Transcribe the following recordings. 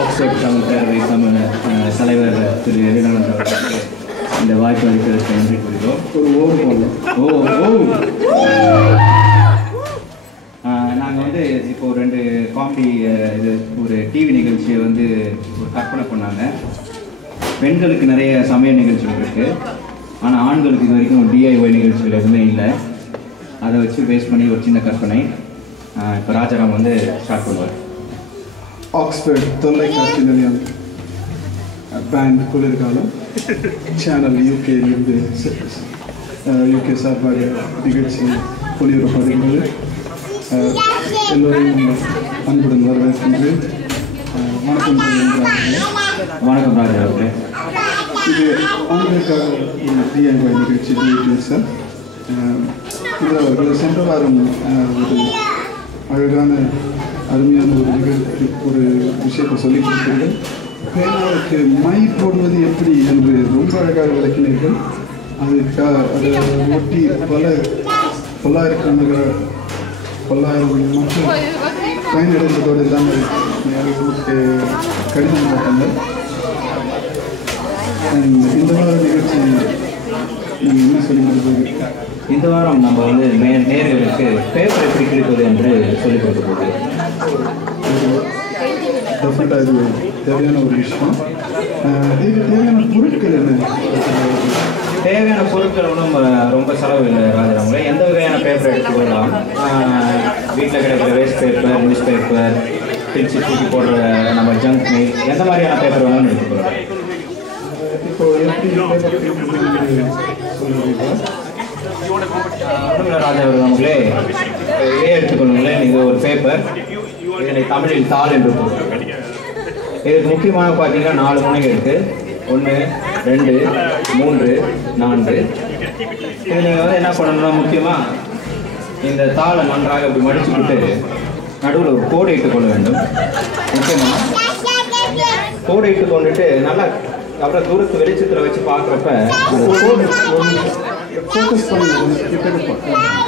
Oxford Tamil பேரவை தலைவர் திரு எதிரானந்த் அவர்களுக்கு இந்த வாய்ப்பு அளிப்பதற்கு நன்றி கூறுகிறோம். நாங்கள் வந்து இப்போ 2 காமெடி இது ஒரு டிவி நிகழ்ச்சியை வந்து ஒரு கற்பனை பண்ணாங்க. பெண்களுக்கு நிறைய சமையல் நிகழ்ச்சிகள் இருக்குது, ஆனால் ஆண்களுக்கு இது வரைக்கும் டிஐஒய் நிகழ்ச்சிகள் எதுவுமே இல்லை. அதை வச்சு பேஸ் பண்ணி ஒரு சின்ன கற்பனை இப்போ ராஜாராம் வந்து ஸ்டார்ட் பண்ணுவார். ஆக்ஸ்போர்ட் தொலைக்காட்சி நிலையம் பேண்ட் குளிர்காலம் சேனல் யூகே சார்பாக நிகழ்ச்சி ஒளிபரப்படுகிறது. எல்லோரையும் அன்புடன் வரவேற்கின்றேன். வணக்கம். வணக்கம் ராஜா அவர்களே. இது ஆண்களுக்காக ஒரு டிஐஒய் நிகழ்ச்சி சார். இது அவர்கள் சென்ற வாரம் ஒரு அழகான அருமையான ஒரு விஷயத்தை சொல்லிக் கொடுத்தீர்கள். பேனாவுக்கு மை போடுவது எப்படி என்று ரொம்ப அழகாக விளக்கினீர்கள். அதை ஒட்டி பல்லாயிரம் மக்கள் பயனடைந்ததோடு இல்லாமல் கடிதம் போட்டாங்க. இந்த வார நிகழ்ச்சி நீங்கள் என்ன சொல்லி கொடுப்பீங்க? இந்த வாரம் நம்ம வந்து நேயர்களுக்கு பேப்பர் எப்படி கிழிப்பது என்று சொல்லிக் கொடுக்க போகுது. டெஃபினட்டாக இது தேவையான ஒரு விஷயம். தேவையான பொருட்கள் என்ன? தேவையான பொருட்கள் ஒன்றும் ரொம்ப செலவு இல்லை ராஜாராமங்களே. எந்த வகையான பேப்பர் எடுத்துக்கொள்ளலாம். வீட்டில் கிடைக்கிற வேஸ்ட் பேப்பர், நியூஸ் பேப்பர், பிரிச்சு தூக்கி போடுற நம்ம ஜங்க் மெயில், எந்த மாதிரியான பேப்பர் வேணாலும் எடுத்துக்கொள்ளலாம். இப்போ எப்படி ஒன்றும் ராஜாராமங்களே, இதே எடுத்துக்கொள்ளுங்களேன். இது ஒரு பேப்பர், இதனை தமிழில் தாள் என்று போடுறோம். இதுக்கு முக்கியமாக பார்த்தீங்கன்னா 4 முனைகள் இருக்குது. 1, 2, 3, 4. இது நீங்கள் வந்து என்ன பண்ணணும்னா, முக்கியமாக இந்த தாளை நன்றாக இப்படி மடிச்சுக்கிட்டு நடுவில் ஒரு கோடு இட்டு கொள்ள வேண்டும். முக்கியமாக கோடு இட்டு கொண்டுட்டு நல்லா அப்புறம் தூரத்து வெளிச்சத்தில் வச்சு பார்க்குறப்ப ஃபோக்கஸ் பண்ணி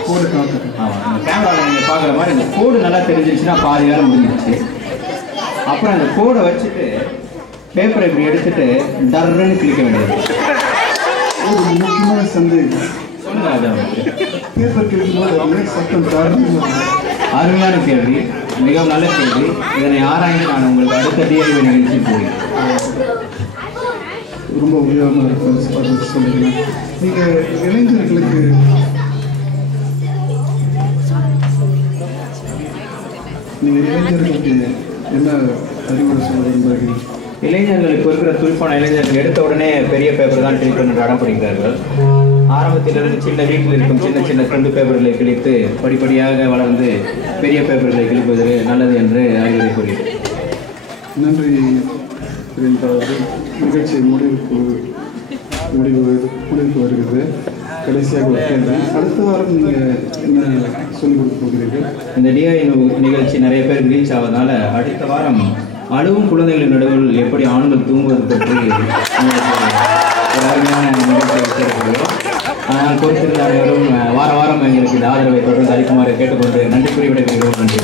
கோடு காட்டுறேன். ஆமாம், கேமராவில் நீங்கள் பார்க்குற மாதிரி இந்த கோடு நல்லா தெரிஞ்சிருச்சுன்னா பாதி வேலை முடிஞ்சிடுச்சு. அப்புறம் அந்த கோடை வச்சுட்டு பேப்பரை இப்படி எடுத்துட்டு டர்ன்னு கிளிக்க வேண்டியது. ஒரு முக்கியமான சந்தேகம். சொல்லுங்க ராஜா. பேப்பர் கிளிக்கும்போது சத்தம் டர்ன்னு. அருமையான கேள்வி, மிகவும் நல்ல கேள்வி. இதனை ஆராய்ந்து நான் உங்களுக்கு அடுத்த டிஐவி நிகழ்ச்சி போகிறேன். ரொம்ப உயர்வாக இருக்கும் சொல்லுங்கள். நீங்கள் இளைஞர்களுக்கு என்ன அறிவுரை சொல்ல விரும்புகிறீர்கள்? இளைஞர்கள் இப்போ இருக்கிற துடிப்பான இளைஞர்கள் எடுத்த உடனே பெரிய பேப்பர் தான் கிளிக் பண்ணி அடம் பிடிக்கிறார்கள். ஆரம்பத்திலிருந்து சின்ன வீட்டில் இருக்கும் சின்ன சின்ன துண்டு பேப்பர்களை கிழித்து படிப்படியாக வளர்ந்து பெரிய பேப்பர்களை கிழிப்பது நல்லது என்று அறிவுரை கூறுகிறேன். நன்றி. நிகழ்ச்சி முடிவுக்கு வருகிறது. கடைசியாக கேட்கிறேன், அடுத்த வாரம் நீங்கள் என்ன சொல்லிக் கொடுக்க போகிறீர்கள்? இந்த டிஐ நிகழ்ச்சி நிறைய பேர் ரீச் ஆவதால் அடுத்த வாரம் அழுவும் குழந்தைகளின் நடுவில் எப்படி ஆண்கள் தூங்குவது பற்றி ஒரு அருமையான நிகழ்ச்சியை வச்சிருக்கிறோம். ஆனால் பொறுத்திருந்த அனைவரும் வாரம் எங்களுக்கு இந்த ஆதரவை தொடர்ந்து அளிக்குமாறு கேட்டுக்கொண்டு நன்றி கூறி விடைபெறுகிறோம். நன்றி.